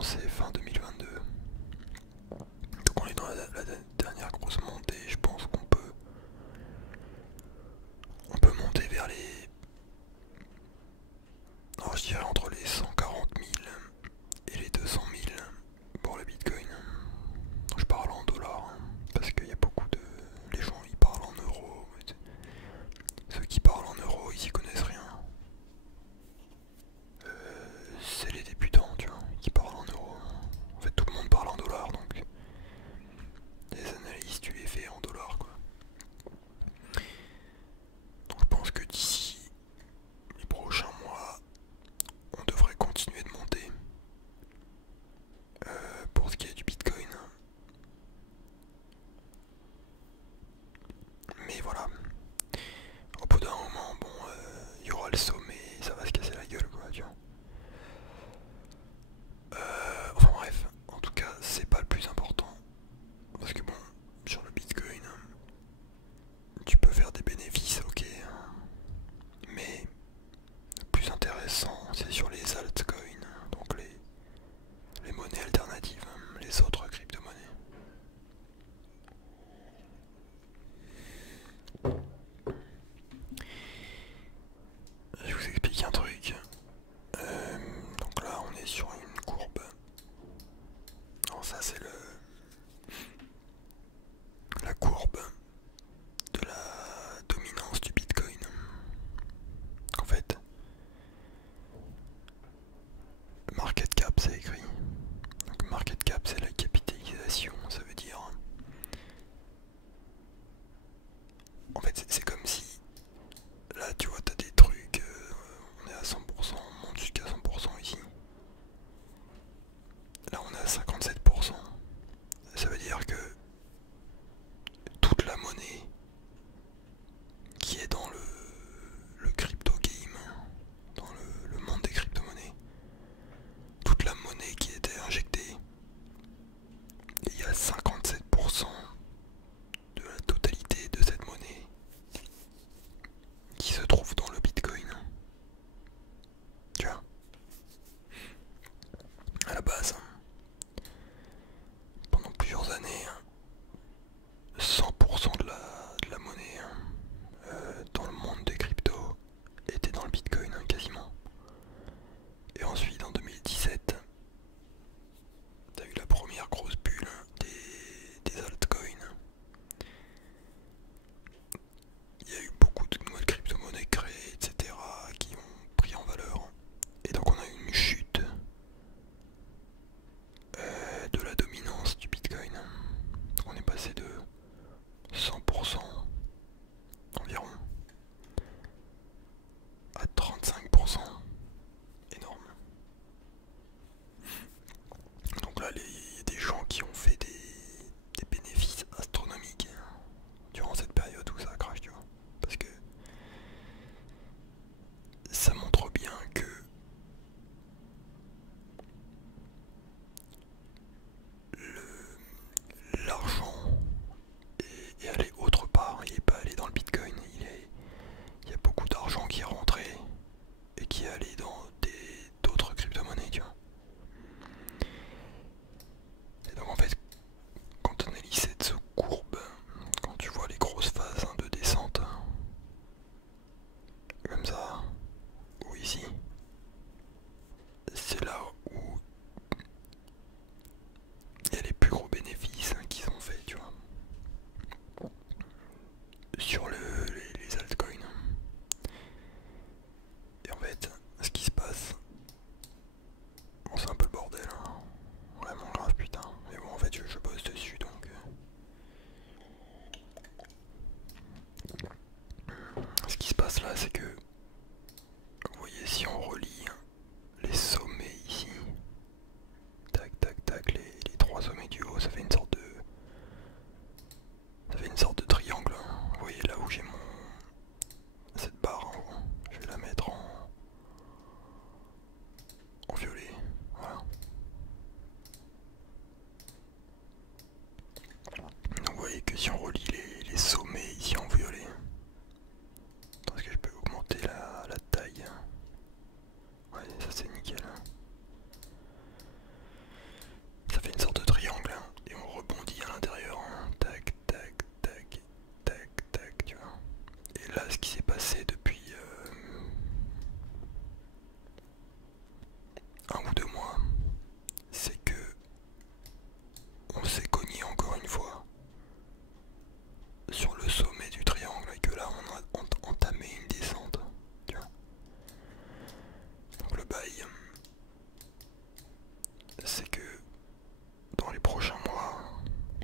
commencé fin 2022. Donc on est dans la dernière grosse montée. Je pense qu'on peut monter vers les... Non, je dirais entre les 140 000 et les 200 000 pour le Bitcoin. Je parle en dollars, hein, parce qu'il y a beaucoup de... Les gens ils parlent en euros. Ceux qui parlent en euros ils y connaissent rien. C'est les débutants, tu vois, qui parlent en euros. En fait tout le monde parle en dollars, donc les analyses tu les fais en dollars quoi. Donc je pense que d'ici les prochains mois, on c'est que dans les prochains mois,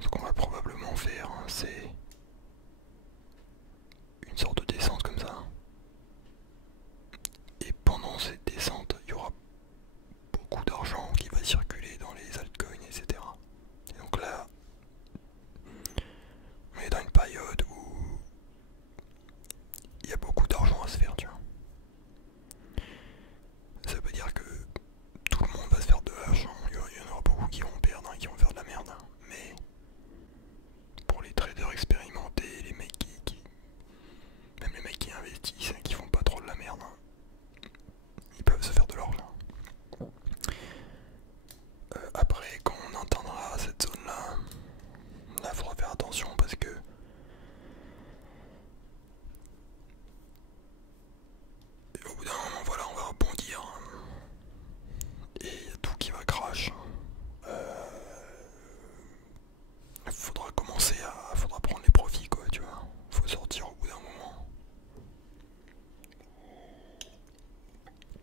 ce qu'on va probablement faire, c'est une sorte de descente comme ça. Et pendant cette descente, il y aura beaucoup d'argent qui va circuler dans les altcoins, etc. Et donc là, on est dans une période où il y a beaucoup d'argent à se faire, tu vois. Ça veut dire que tout le monde va se faire de l'argent, il y en aura beaucoup qui vont perdre, qui vont faire de la merde. Mais pour les traders expérimentés, les mecs même les mecs qui investissent, qui font pas trop de la merde, ils peuvent se faire de l'argent. Après, quand on atteindra cette zone-là, là, faudra faire attention parce que au bout d'un moment, voilà, on va rebondir et il y a tout qui va crash. Faudra prendre les profits, quoi, tu vois. Faut sortir au bout d'un moment.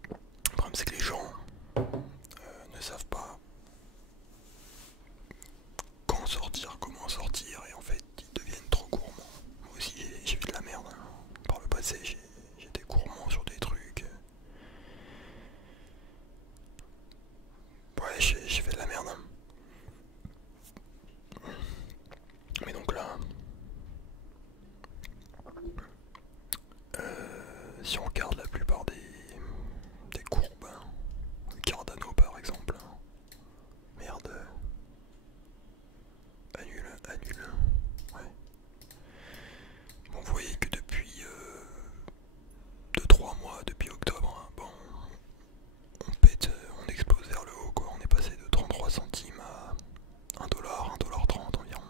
Le problème, c'est que les gens ne savent pas quand sortir, comment sortir, et en fait, ils deviennent trop gourmands. Moi aussi, j'ai fait de la merde. Par le passé, j'étais gourmand sur des trucs. Ouais, j'ai fait de la merde. Mais donc là, si on regarde la plupart des courbes, Cardano par exemple, merde, annule, ouais. Bon, vous voyez que depuis 2-3 mois, depuis octobre, bon, on pète, on explose vers le haut, quoi. On est passé de 33 centimes à 1$, 1,30$ environ.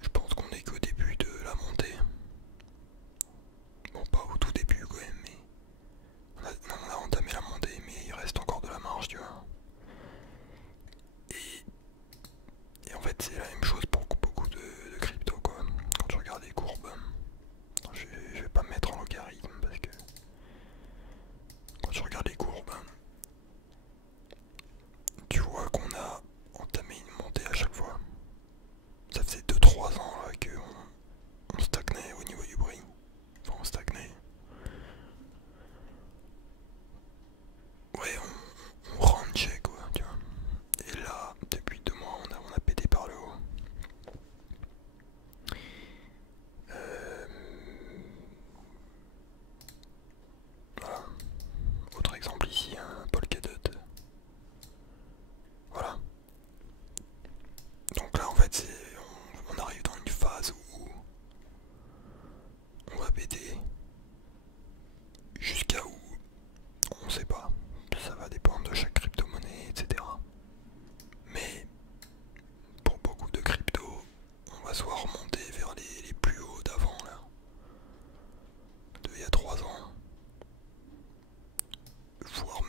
Je pense qu'on est qu'au début de la montée. Bon, pas au tout début quand même, mais on a entamé la montée, mais il reste encore de la marge, tu vois. Et en fait, c'est la même chose pour beaucoup de crypto, quoi. Quand tu regardes les courbes, je vais pas me mettre en logarithme parce que quand tu regardes les courbes, tu vois qu'on a entamé une montée à chaque fois. Ça faisait 2-3 ans là qu'on stagnait au niveau du prix. Enfin, on stagnait. Ouais, on rangeait, quoi, tu vois. Et là, depuis 2 mois, on a pété par le haut. Voilà. Autre exemple ici, un Polkadot. Voilà. Donc là, en fait, on arrive dans une phase où on va péter jusqu'à où on sait pas. Ça va dépendre de chaque crypto-monnaie, etc. Mais pour beaucoup de cryptos, on va soit remonter vers les plus hauts d'avant, là, il y a 3 ans, voire